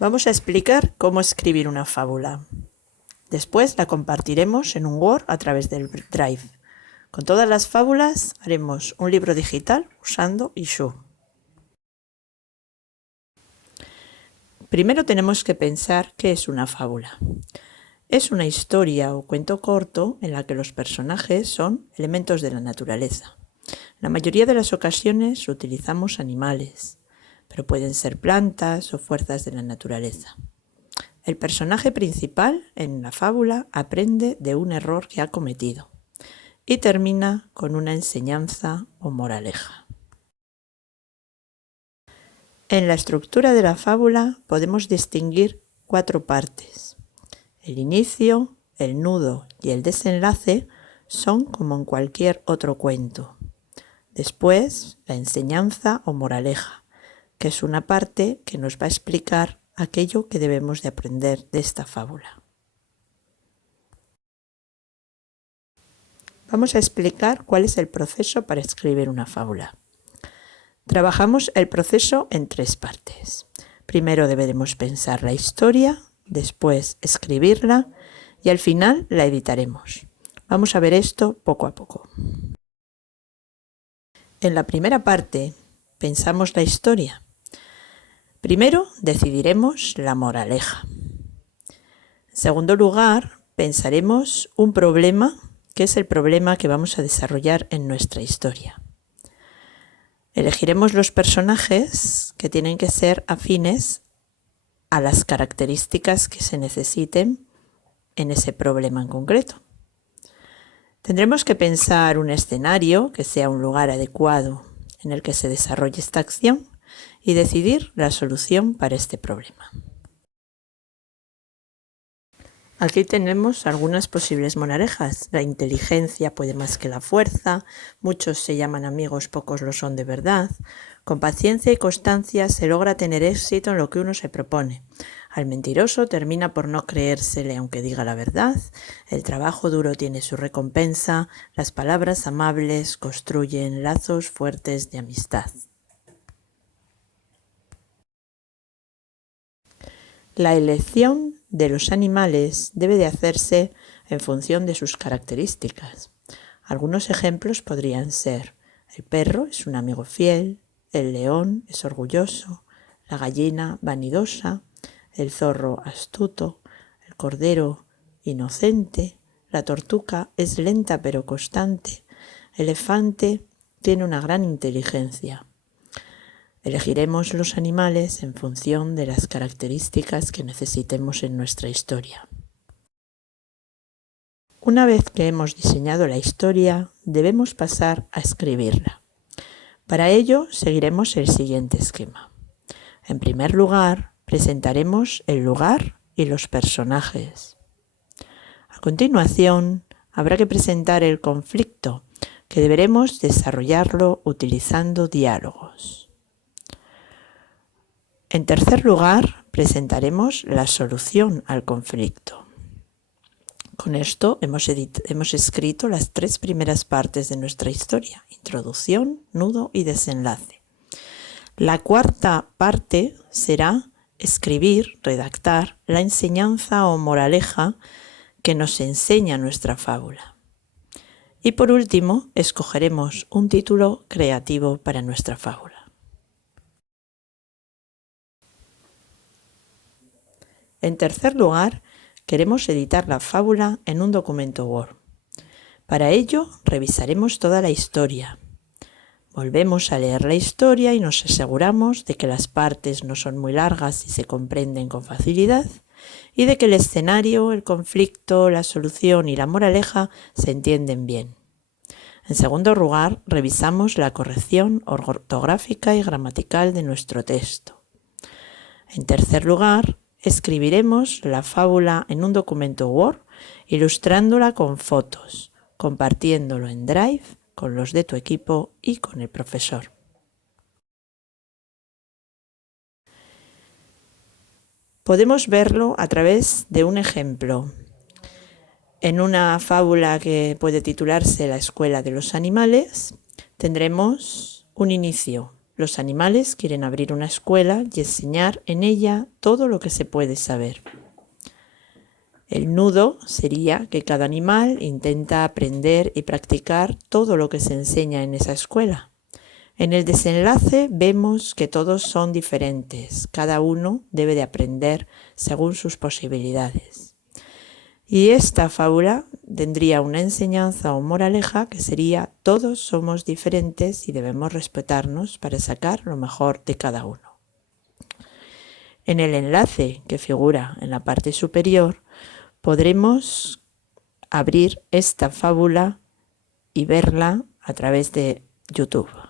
Vamos a explicar cómo escribir una fábula. Después la compartiremos en un Word a través del Drive. Con todas las fábulas haremos un libro digital usando Ixu. Primero tenemos que pensar qué es una fábula. Es una historia o cuento corto en la que los personajes son elementos de la naturaleza. En la mayoría de las ocasiones utilizamos animales, pero pueden ser plantas o fuerzas de la naturaleza. El personaje principal en la fábula aprende de un error que ha cometido y termina con una enseñanza o moraleja. En la estructura de la fábula podemos distinguir 4 partes. El inicio, el nudo y el desenlace son como en cualquier otro cuento. Después, la enseñanza o moraleja, que es una parte que nos va a explicar aquello que debemos de aprender de esta fábula. Vamos a explicar cuál es el proceso para escribir una fábula. Trabajamos el proceso en 3 partes. Primero deberemos pensar la historia, después escribirla y al final la editaremos. Vamos a ver esto poco a poco. En la primera parte pensamos la historia. Primero decidiremos la moraleja. En segundo lugar, pensaremos un problema, que es el problema que vamos a desarrollar en nuestra historia. Elegiremos los personajes que tienen que ser afines a las características que se necesiten en ese problema en concreto. Tendremos que pensar un escenario que sea un lugar adecuado en el que se desarrolle esta acción y decidir la solución para este problema. Aquí tenemos algunas posibles moralejas. La inteligencia puede más que la fuerza, muchos se llaman amigos, pocos lo son de verdad. Con paciencia y constancia se logra tener éxito en lo que uno se propone. Al mentiroso termina por no creérsele aunque diga la verdad. El trabajo duro tiene su recompensa. Las palabras amables construyen lazos fuertes de amistad. La elección de los animales debe de hacerse en función de sus características. Algunos ejemplos podrían ser: el perro es un amigo fiel, el león es orgulloso, la gallina vanidosa, el zorro astuto, el cordero inocente, la tortuga es lenta pero constante, el elefante tiene una gran inteligencia. Elegiremos los animales en función de las características que necesitemos en nuestra historia. Una vez que hemos diseñado la historia, debemos pasar a escribirla. Para ello, seguiremos el siguiente esquema. En primer lugar, presentaremos el lugar y los personajes. A continuación, habrá que presentar el conflicto, que deberemos desarrollarlo utilizando diálogos. En tercer lugar, presentaremos la solución al conflicto. Con esto hemos escrito las 3 primeras partes de nuestra historia: introducción, nudo y desenlace. La cuarta parte será escribir, redactar la enseñanza o moraleja que nos enseña nuestra fábula. Y por último, escogeremos un título creativo para nuestra fábula. En tercer lugar, queremos editar la fábula en un documento Word. Para ello, revisaremos toda la historia. Volvemos a leer la historia y nos aseguramos de que las partes no son muy largas y se comprenden con facilidad, y de que el escenario, el conflicto, la solución y la moraleja se entienden bien. En segundo lugar, revisamos la corrección ortográfica y gramatical de nuestro texto. En tercer lugar, escribiremos la fábula en un documento Word, ilustrándola con fotos, compartiéndolo en Drive con los de tu equipo y con el profesor. Podemos verlo a través de un ejemplo. En una fábula que puede titularse La escuela de los animales, tendremos un inicio. Los animales quieren abrir una escuela y enseñar en ella todo lo que se puede saber. El nudo sería que cada animal intenta aprender y practicar todo lo que se enseña en esa escuela. En el desenlace vemos que todos son diferentes, cada uno debe de aprender según sus posibilidades. Y esta fábula tendría una enseñanza o moraleja que sería: todos somos diferentes y debemos respetarnos para sacar lo mejor de cada uno. En el enlace que figura en la parte superior podremos abrir esta fábula y verla a través de YouTube.